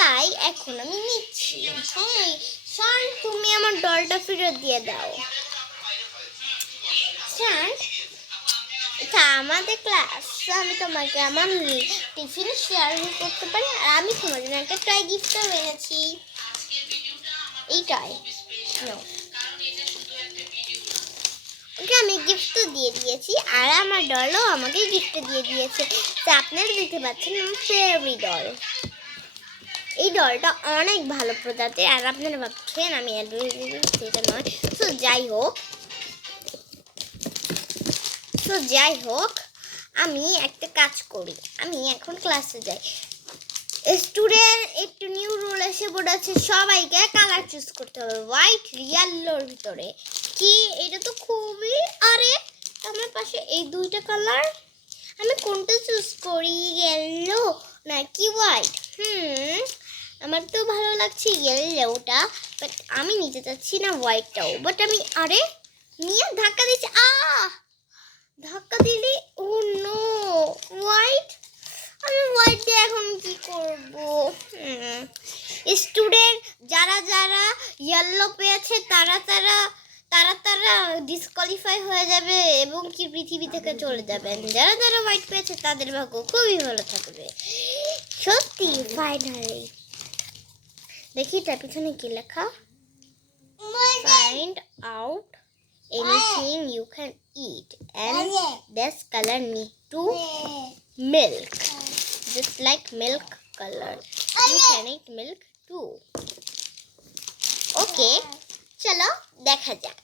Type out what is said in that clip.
তাই এখন আমি নিচ্ছি। হ্যাঁ শান, তুমি আমার ডলটা ফেরত দিয়ে দাও। শান, এটা আমাদের ক্লাস, আমি তোমাকে আমার টিফিন শেয়ার করতে পারি, আর আমি তোমার জন্য একটা টয় গিফটও এনেছি। এই টয় ওকে আমি গিফট দিয়ে দিয়েছি, আর আমার ডলও আমাকে গিফট দিয়ে দিয়েছে। তা আপনারা দেখতে পাচ্ছেন আমার ফেভারিট ডল। এই ডলটা অনেক ভালো প্রজাতির, আর আপনারা ভাবছেন আমি সেটা নয়। তো যাই হোক আমি একটা কাজ করি, আমি এখন ক্লাসে যাই। স্টুডেন্ট, একটু নিউ রুল এসে পড়েছে, সবাইকে কালার চুজ করতে হবে হোয়াইট ইয়েলোর ভিতরে। কি এটা তো খুবই, আরে আমার পাশে এই দুইটা কালার, আমি কোনটা চুজ করি, ইয়েলো নাকি হোয়াইট? আমার তো ভালো লাগছে ইয়েলোটা, বাট আমি নিতে চাচ্ছি না হোয়াইটটাও। বাট আমি আরে নিয়ে ধাক্কা দিচ্ছি, ধাক্কা দিলি, ও নো হোয়াইট। আমি হোয়াইট দিয়ে এখন কি করব? স্টুডেন্ট যারা যারা ইয়েলো পেয়েছে তারা ডিসকোয়ালিফাই হয়ে যাবে এবং কি পৃথিবী থেকে চলে যাবেন। যারা যারা হোয়াইট পেয়েছে তাদের ভাগ্য খুবই ভালো থাকবে। সত্যি ফাইনালি দেখি তার পিছনে কি লেখা, find out anything you can eat and this color need to milk, just like milk color, you can eat milk too. Okay, চলো দেখা যাক।